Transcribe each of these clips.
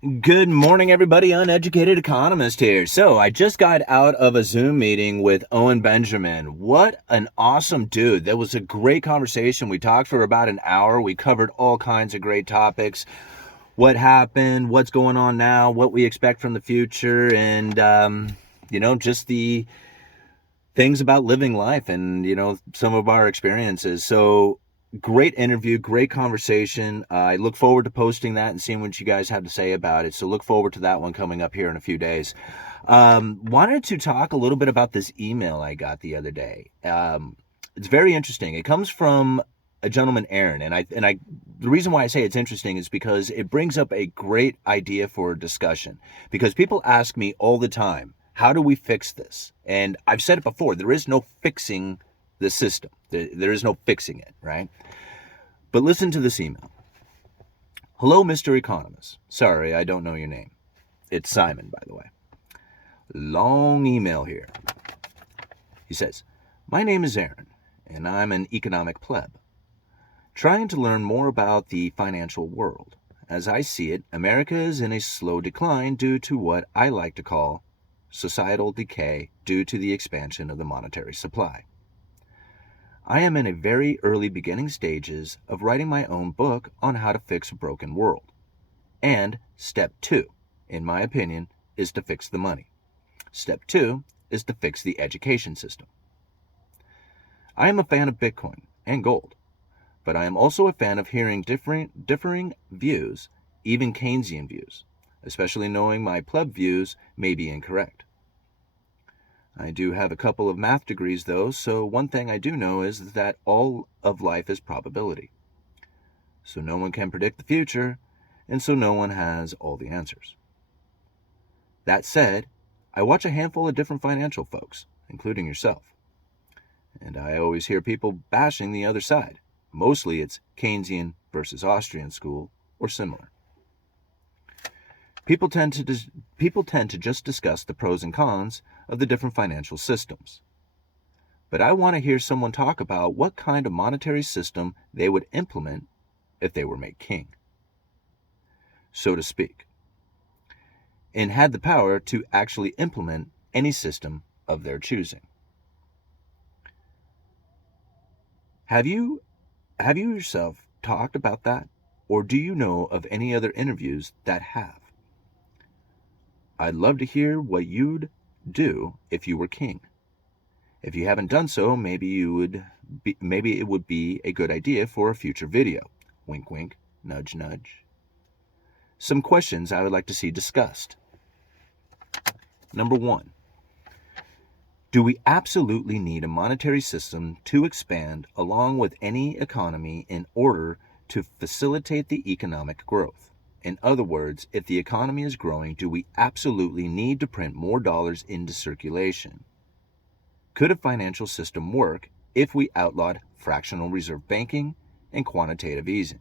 Good morning, everybody. Uneducated Economist here. So, I just got out of a Zoom meeting with Owen Benjamin. What an awesome dude. That was a great conversation. We talked for about an hour. We covered all kinds of great topics. What happened, what's going on now, what we expect from the future, and, just the things about living life and, some of our experiences. So, great interview, great conversation. I look forward to posting that and seeing what you guys have to say about it. So look forward to that one coming up here in a few days. Wanted to talk a little bit about this email I got the other day. It's very interesting. It comes from a gentleman, Aaron, and the reason why I say it's interesting is because it brings up a great idea for a discussion. Because people ask me all the time, how do we fix this? And I've said it before, there is no fixing the system. There is no fixing it, right? But listen to this email. Hello, Mr. Economist. Sorry, I don't know your name. It's Simon, by the way. Long email here. He says, my name is Aaron, and I'm an economic pleb, trying to learn more about the financial world. As I see it, America is in a slow decline due to what I like to call societal decay due to the expansion of the monetary supply. I am in a very early beginning stages of writing my own book on how to fix a broken world. And step 2, in my opinion, is to fix the money. Step 2 is to fix the education system. I am a fan of Bitcoin and gold, but I am also a fan of hearing differing views, even Keynesian views, especially knowing my pleb views may be incorrect. I do have a couple of math degrees, though, so one thing I do know is that all of life is probability. So no one can predict the future, and so no one has all the answers. That said, I watch a handful of different financial folks, including yourself. And I always hear people bashing the other side. Mostly it's Keynesian versus Austrian school, or similar. People tend to just discuss the pros and cons of the different financial systems. But I want to hear someone talk about what kind of monetary system they would implement if they were made king, so to speak, and had the power to actually implement any system of their choosing. Have you yourself talked about that, or do you know of any other interviews that have? I'd love to hear what you'd do if you were king. If you haven't done so, maybe it would be a good idea for a future video. Wink, wink, nudge, nudge. Some questions I would like to see discussed. Number 1. Do we absolutely need a monetary system to expand along with any economy in order to facilitate the economic growth? In other words, if the economy is growing, do we absolutely need to print more dollars into circulation? Could a financial system work if we outlawed fractional reserve banking and quantitative easing,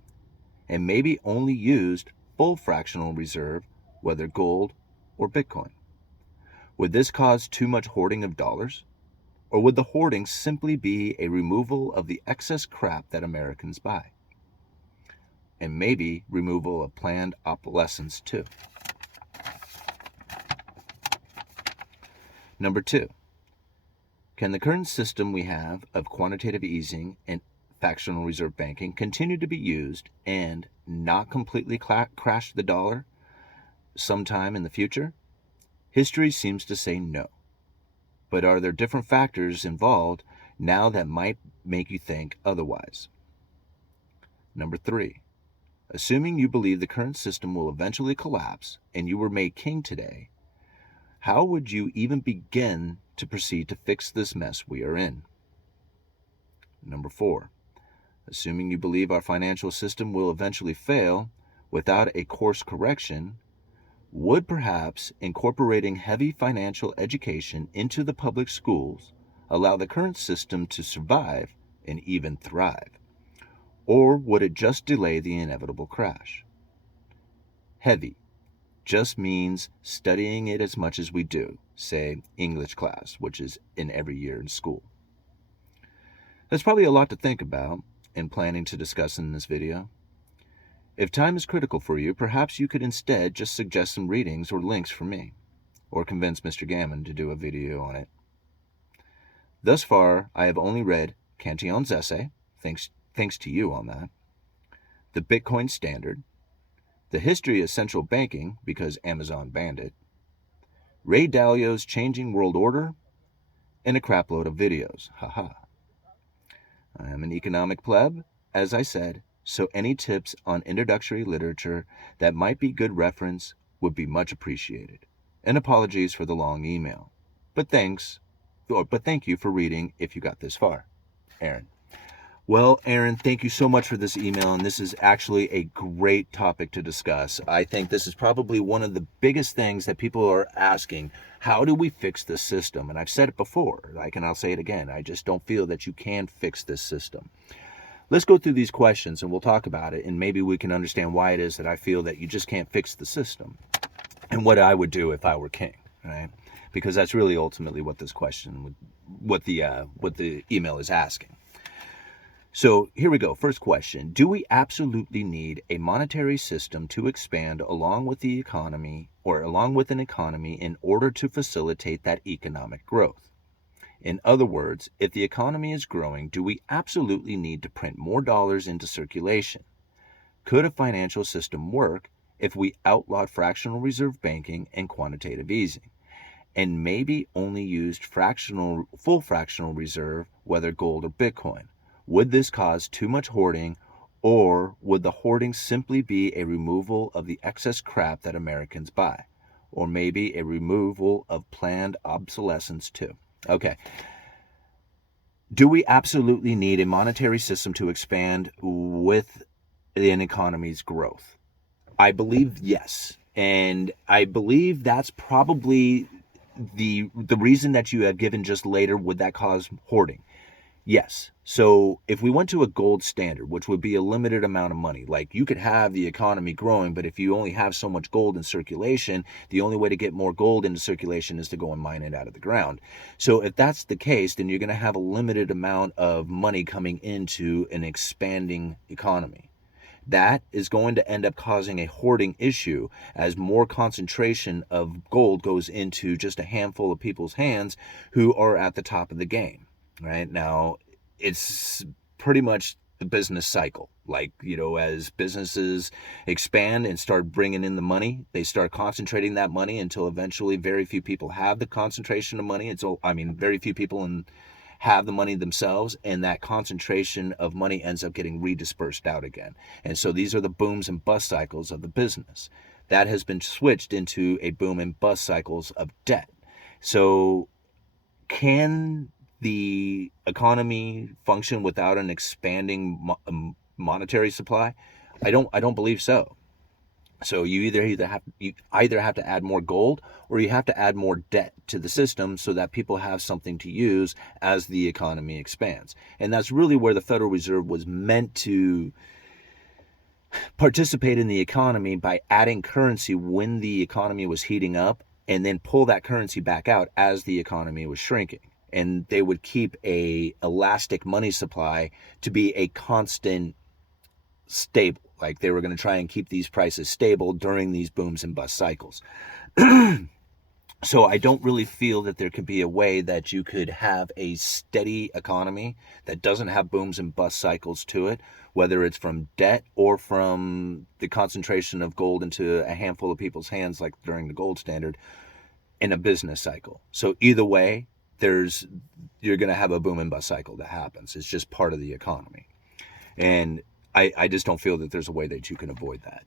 and maybe only used full fractional reserve, whether gold or Bitcoin? Would this cause too much hoarding of dollars? Or would the hoarding simply be a removal of the excess crap that Americans buy? And maybe removal of planned obsolescence too. Number 2, can the current system we have of quantitative easing and fractional reserve banking continue to be used and not completely crash the dollar sometime in the future? History seems to say no. But are there different factors involved now that might make you think otherwise? Number 3, assuming you believe the current system will eventually collapse and you were made king today, how would you even begin to proceed to fix this mess we are in? Number 4, assuming you believe our financial system will eventually fail without a course correction, would perhaps incorporating heavy financial education into the public schools allow the current system to survive and even thrive? Or would it just delay the inevitable crash? Heavy just means studying it as much as we do, say, English class, which is in every year in school. There's probably a lot to think about and planning to discuss in this video. If time is critical for you, perhaps you could instead just suggest some readings or links for me, or convince Mr. Gammon to do a video on it. Thus far, I have only read Cantillon's essay, thanks to you on that, the Bitcoin Standard, the History of Central Banking, because Amazon banned it, Ray Dalio's Changing World Order, and a crapload of videos. Haha. I am an economic pleb, as I said, so any tips on introductory literature that might be good reference would be much appreciated. And apologies for the long email. But thank you for reading if you got this far. Aaron. Well, Aaron, thank you so much for this email, and this is actually a great topic to discuss. I think this is probably one of the biggest things that people are asking. How do we fix this system? And I've said it before, and I'll say it again. I just don't feel that you can fix this system. Let's go through these questions, and we'll talk about it, and maybe we can understand why it is that I feel that you just can't fix the system, and what I would do if I were king, right? Because that's really ultimately what this question, what the email is asking. So here we go. First question. Do we absolutely need a monetary system to expand along with the economy or along with an economy in order to facilitate that economic growth? In other words, if the economy is growing, do we absolutely need to print more dollars into circulation? Could a financial system work if we outlawed fractional reserve banking and quantitative easing, and maybe only used full fractional reserve, whether gold or Bitcoin? Would this cause too much hoarding, or would the hoarding simply be a removal of the excess crap that Americans buy? Or maybe a removal of planned obsolescence too? Okay. Do we absolutely need a monetary system to expand with an economy's growth? I believe yes. And I believe that's probably the reason that you have given just later. Would that cause hoarding? Yes. So if we went to a gold standard, which would be a limited amount of money, like you could have the economy growing, but if you only have so much gold in circulation, the only way to get more gold into circulation is to go and mine it out of the ground. So if that's the case, then you're going to have a limited amount of money coming into an expanding economy. That is going to end up causing a hoarding issue as more concentration of gold goes into just a handful of people's hands who are at the top of the game. Right now, it's pretty much the business cycle. As businesses expand and start bringing in the money, they start concentrating that money until eventually very few people have the concentration of money. Very few people have the money themselves, and that concentration of money ends up getting redispersed out again. And so these are the booms and bust cycles of the business. That has been switched into a boom and bust cycles of debt. So can the economy function without an expanding monetary supply? I don't believe so. So you either have to add more gold, or you have to add more debt to the system so that people have something to use as the economy expands. And that's really where the Federal Reserve was meant to participate in the economy, by adding currency when the economy was heating up, and then pull that currency back out as the economy was shrinking. And they would keep a elastic money supply to be a constant stable. Like they were going to try and keep these prices stable during these booms and bust cycles. So I don't really feel that there could be a way that you could have a steady economy that doesn't have booms and bust cycles to it, whether it's from debt or from the concentration of gold into a handful of people's hands, like during the gold standard, in a business cycle. So either way, you're going to have a boom and bust cycle that happens. It's just part of the economy. And I just don't feel that there's a way that you can avoid that.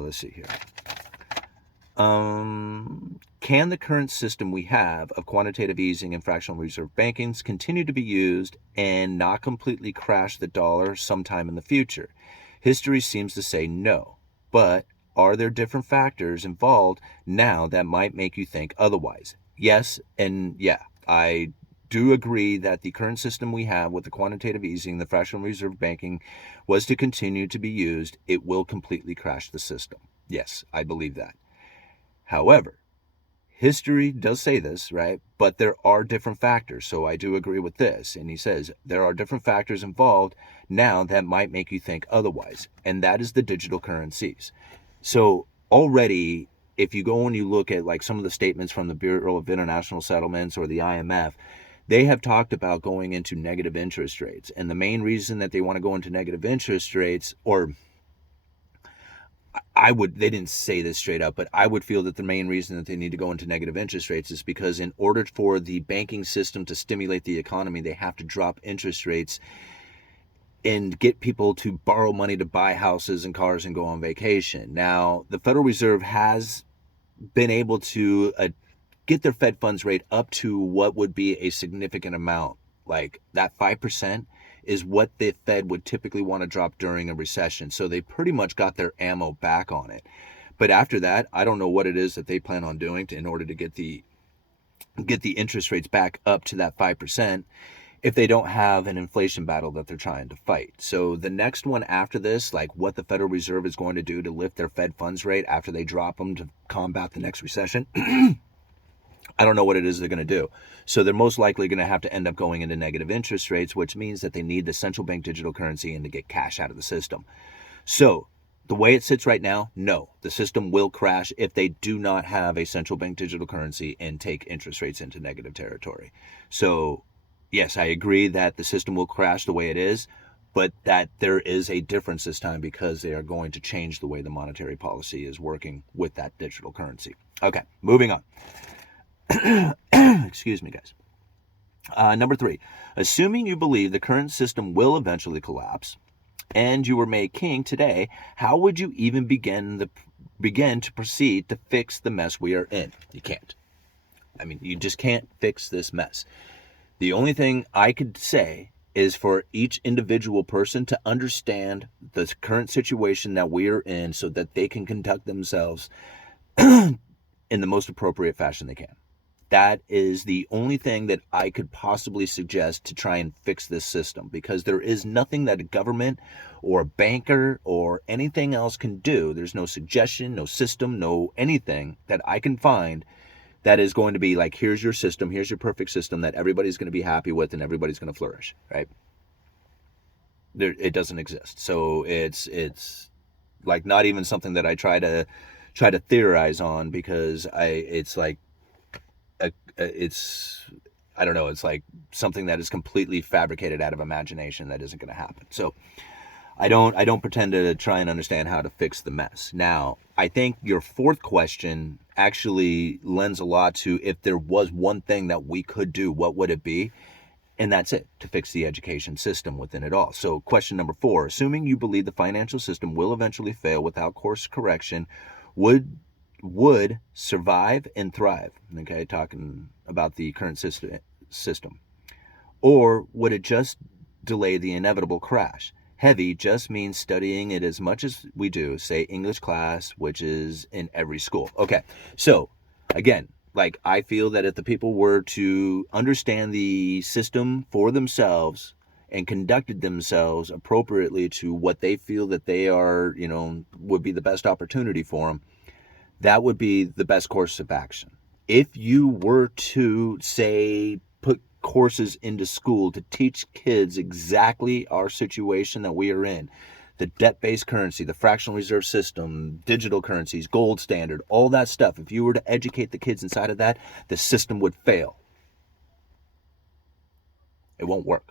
Let's see here. Can the current system we have of quantitative easing and fractional reserve banking continue to be used and not completely crash the dollar sometime in the future? History seems to say no, but are there different factors involved now that might make you think otherwise? Yes, and yeah, I do agree that the current system we have with the quantitative easing, the fractional reserve banking, was to continue to be used. It will completely crash the system. Yes, I believe that. However, history does say this, right? But there are different factors. So I do agree with this. And he says there are different factors involved now that might make you think otherwise. And that is the digital currencies. So already, if you go and you look at like some of the statements from the Bureau of International Settlements or the IMF, they have talked about going into negative interest rates. And the main reason that they want to go into negative interest rates, or they didn't say this straight up, but I would feel that the main reason that they need to go into negative interest rates is because in order for the banking system to stimulate the economy, they have to drop interest rates and get people to borrow money to buy houses and cars and go on vacation. Now, the Federal Reserve has been able to get their Fed funds rate up to what would be a significant amount. Like that 5% is what the Fed would typically want to drop during a recession. So they pretty much got their ammo back on it. But after that, I don't know what it is that they plan on doing in order to get the interest rates back up to that 5% if they don't have an inflation battle that they're trying to fight. So the next one after this, like what the Federal Reserve is going to do to lift their Fed funds rate after they drop them to combat the next recession, I don't know what it is they're going to do. So they're most likely going to have to end up going into negative interest rates, which means that they need the central bank digital currency and to get cash out of the system. So the way it sits right now, no, the system will crash if they do not have a central bank digital currency and take interest rates into negative territory. So yes, I agree that the system will crash the way it is, but that there is a difference this time because they are going to change the way the monetary policy is working with that digital currency. Okay, moving on. Excuse me, guys. Number 3, assuming you believe the current system will eventually collapse and you were made king today, how would you even begin to proceed to fix the mess we are in? You can't. I mean, you just can't fix this mess. The only thing I could say is for each individual person to understand the current situation that we are in so that they can conduct themselves in the most appropriate fashion they can. That is the only thing that I could possibly suggest to try and fix this system, because there is nothing that a government or a banker or anything else can do. There's no suggestion, no system, no anything that I can find that is going to be like, here's your system, here's your perfect system that everybody's going to be happy with and everybody's going to flourish, right? It doesn't exist. So it's like not even something that I try to theorize on, because it's I don't know, it's like something that is completely fabricated out of imagination that isn't going to happen. So I don't pretend to try and understand how to fix the mess. Now, I think your fourth question actually lends a lot to, if there was one thing that we could do, what would it be? And that's it, to fix the education system within it all. So question number 4, assuming you believe the financial system will eventually fail without course correction, would survive and thrive? Okay, talking about the current system. Or would it just delay the inevitable crash? Heavy just means studying it as much as we do, say, English class, which is in every school. Okay, so again, like, I feel that if the people were to understand the system for themselves and conducted themselves appropriately to what they feel that they are, would be the best opportunity for them, that would be the best course of action. If you were to, say, put courses into school to teach kids exactly our situation that we are in, the debt-based currency, the fractional reserve system, digital currencies, gold standard, all that stuff, if you were to educate the kids inside of that, the system would fail. It won't work.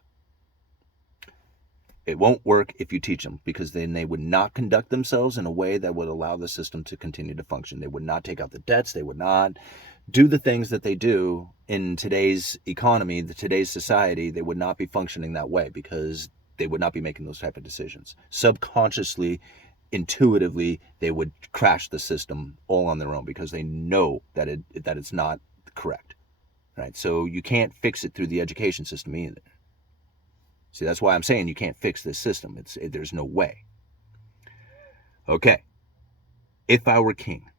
It won't work if you teach them, because then they would not conduct themselves in a way that would allow the system to continue to function. They would not take out the debts. They would not do the things that they do in today's economy, today's society. They would not be functioning that way, because they would not be making those type of decisions. Subconsciously, intuitively, they would crash the system all on their own, because they know that it's not correct, right? So you can't fix it through the education system either. See, that's why I'm saying you can't fix this system. There's no way. Okay. If I were king,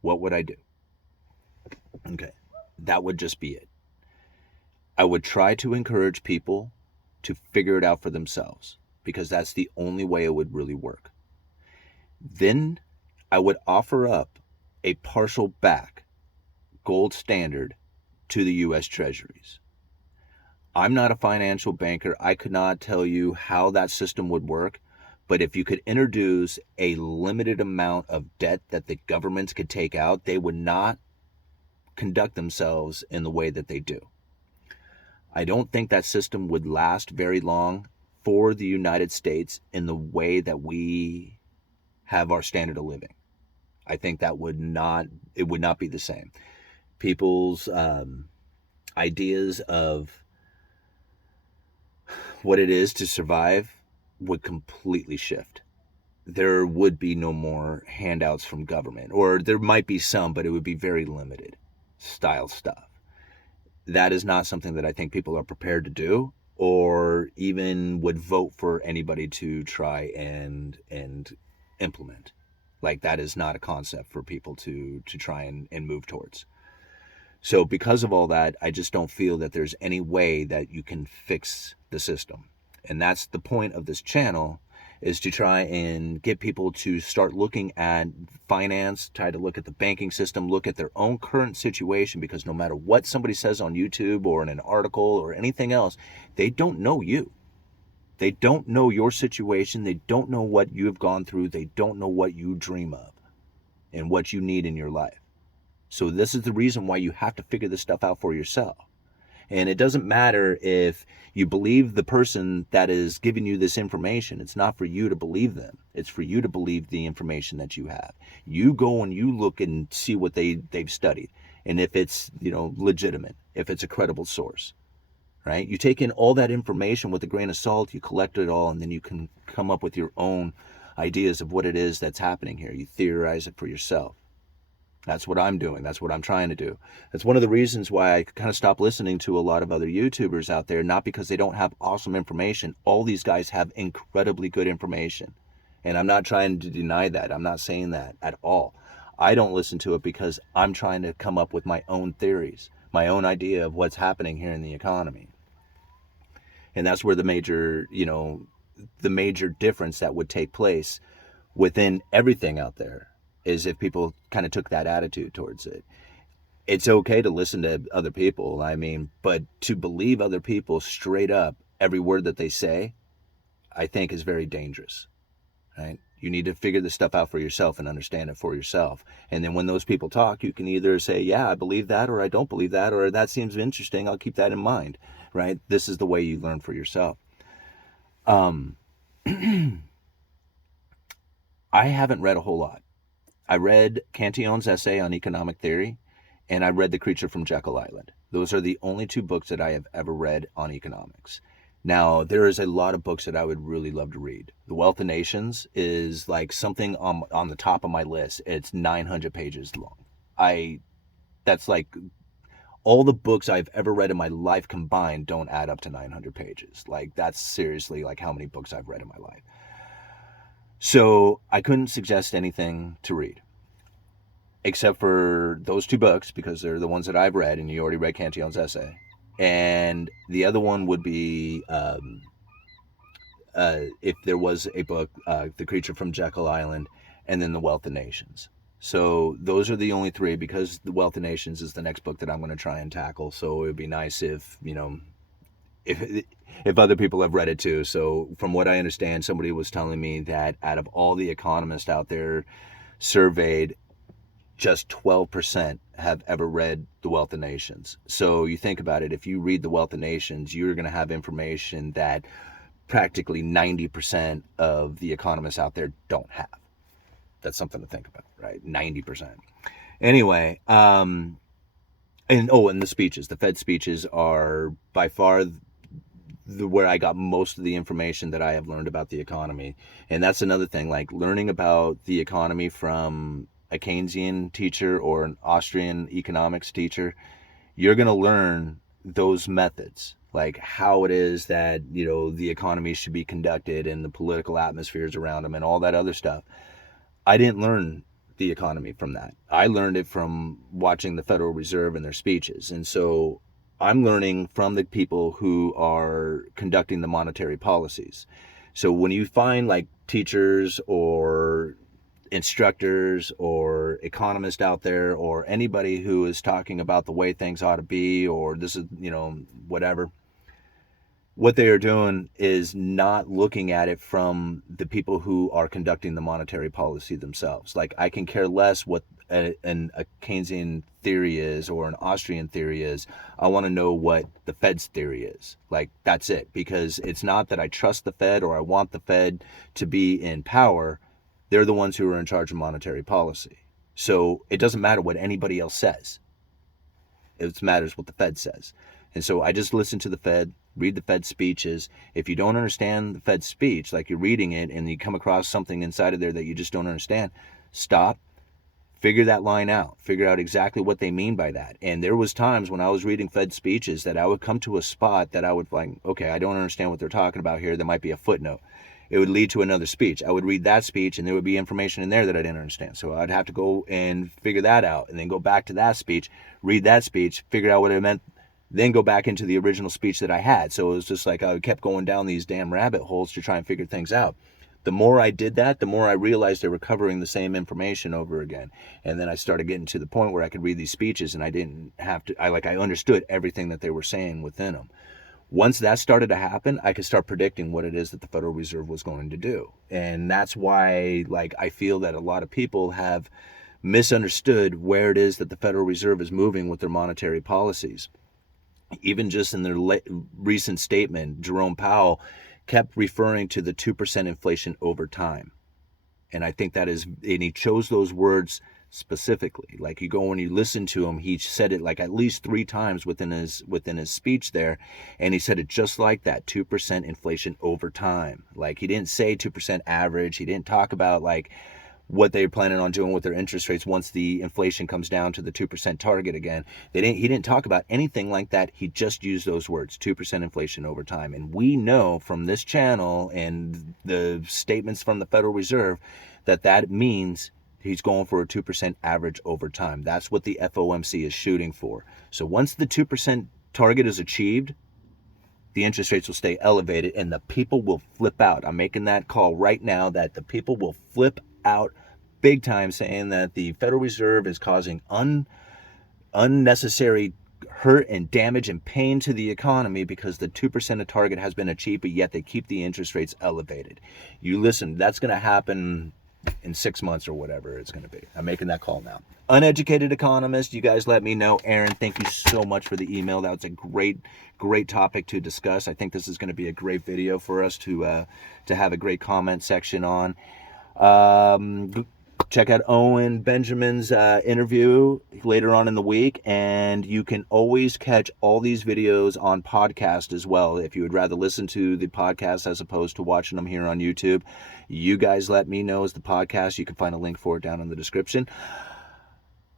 what would I do? Okay. That would just be it. I would try to encourage people to figure it out for themselves, because that's the only way it would really work. Then I would offer up a partial back gold standard to the U.S. Treasuries. I'm not a financial banker. I could not tell you how that system would work. But if you could introduce a limited amount of debt that the governments could take out, they would not conduct themselves in the way that they do. I don't think that system would last very long for the United States in the way that we have our standard of living. I think that would not be the same. People's ideas of what it is to survive would completely shift. There would be no more handouts from government, or there might be some, but it would be very limited style stuff. That is not something that I think people are prepared to do, or even would vote for anybody to try and implement. Like, that is not a concept for people to try and move towards. So because of all that, I just don't feel that there's any way that you can fix the system. And that's the point of this channel, is to try and get people to start looking at finance, try to look at the banking system, look at their own current situation, because no matter what somebody says on YouTube or in an article or anything else, they don't know you. They don't know your situation. They don't know what you have gone through. They don't know what you dream of and what you need in your life. So this is the reason why you have to figure this stuff out for yourself. And it doesn't matter if you believe the person that is giving you this information. It's not for you to believe them. It's for you to believe the information that you have. You go and you look and see what they've studied. And if it's, legitimate, if it's a credible source, right? You take in all that information with a grain of salt, you collect it all, and then you can come up with your own ideas of what it is that's happening here. You theorize it for yourself. That's what I'm doing. That's what I'm trying to do. That's one of the reasons why I kind of stopped listening to a lot of other YouTubers out there, not because they don't have awesome information. All these guys have incredibly good information. And I'm not trying to deny that. I'm not saying that at all. I don't listen to it because I'm trying to come up with my own theories, my own idea of what's happening here in the economy. And that's where the major difference that would take place within everything out there is if people kind of took that attitude towards it. It's okay to listen to other people, but to believe other people straight up, every word that they say, I think is very dangerous, right? You need to figure this stuff out for yourself and understand it for yourself. And then when those people talk, you can either say, yeah, I believe that, or I don't believe that, or that seems interesting, I'll keep that in mind, right? This is the way you learn for yourself. I haven't read a whole lot. I read Cantillon's essay on economic theory, and I read The Creature from Jekyll Island. Those are the only two books that I have ever read on economics. Now, there is a lot of books that I would really love to read. The Wealth of Nations is like something on the top of my list. It's 900 pages long. That's like all the books I've ever read in my life combined don't add up to 900 pages. Like, that's seriously like how many books I've read in my life. So I couldn't suggest anything to read except for those two books, because they're the ones that I've read, and you already read Cantillon's essay. And the other one would be, if there was a book, The Creature from Jekyll Island, and then The Wealth of Nations. So those are the only three, because The Wealth of Nations is the next book that I'm going to try and tackle. So it would be nice if, if other people have read it too. So from what I understand, somebody was telling me that out of all the economists out there surveyed, just 12% have ever read The Wealth of Nations. So you think about it, if you read The Wealth of Nations, you're going to have information that practically 90% of the economists out there don't have. That's something to think about, right? 90%. Anyway, and the speeches, the Fed speeches are by far where I got most of the information that I have learned about the economy. And that's another thing, like learning about the economy from a Keynesian teacher or an Austrian economics teacher, you're going to learn those methods, like how it is that, the economy should be conducted and the political atmospheres around them and all that other stuff. I didn't learn the economy from that. I learned it from watching the Federal Reserve and their speeches. And so I'm learning from the people who are conducting the monetary policies. So when you find like teachers or instructors or or economist out there or anybody who is talking about the way things ought to be, or this is, whatever, what they are doing is not looking at it from the people who are conducting the monetary policy themselves. Like, I can care less what a Keynesian theory is or an Austrian theory is. I want to know what the Fed's theory is. Like, that's it. Because it's not that I trust the Fed or I want the Fed to be in power. They're the ones who are in charge of monetary policy. So it doesn't matter what anybody else says. It matters what the Fed says. And so I just listen to the Fed, read the Fed speeches. If you don't understand the Fed speech, like you're reading it and you come across something inside of there that you just don't understand, stop, figure that line out, figure out exactly what they mean by that. And there was times when I was reading Fed speeches that I would come to a spot that I would like, okay, I don't understand what they're talking about here. There might be a footnote. It would lead to another speech. I would read that speech and there would be information in there that I didn't understand. So I'd have to go and figure that out and then go back to that speech, read that speech, figure out what it meant, then go back into the original speech that I had. So it was just like I kept going down these damn rabbit holes to try and figure things out. The more I did that, the more I realized they were covering the same information over again. And then I started getting to the point where I could read these speeches and I didn't have to, I understood everything that they were saying within them. Once that started to happen, I could start predicting what it is that the Federal Reserve was going to do. And that's why, I feel that a lot of people have misunderstood where it is that the Federal Reserve is moving with their monetary policies. Even just in their recent statement, Jerome Powell kept referring to the 2% inflation over time. And I think that is, and he chose those words specifically. Like, you go and you listen to him, he said it like at least 3 times within his speech there, and he said it just like that, 2% inflation over time. Like, he didn't say 2% average. He didn't talk about like what they're planning on doing with their interest rates once the inflation comes down to the 2% target again. He didn't talk about anything like that. He just used those words, 2% inflation over time. And we know from this channel and the statements from the Federal Reserve that means he's going for a 2% average over time. That's what the FOMC is shooting for. So once the 2% target is achieved, the interest rates will stay elevated and the people will flip out. I'm making that call right now that the people will flip out big time, saying that the Federal Reserve is causing unnecessary hurt and damage and pain to the economy because the 2% of target has been achieved, but yet they keep the interest rates elevated. You listen, that's going to happen in 6 months or whatever it's going to be. I'm making that call now. Uneducated Economist, you guys let me know. Aaron, thank you so much for the email. That was a great topic to discuss. I think this is going to be a great video for us to have a great comment section on. Check out Owen Benjamin's interview later on in the week, and you can always catch all these videos on podcast as well. If you would rather listen to the podcast as opposed to watching them here on YouTube, you guys let me know as the podcast. You can find a link for it down in the description.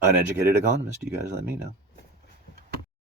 Uneducated Economist, you guys let me know.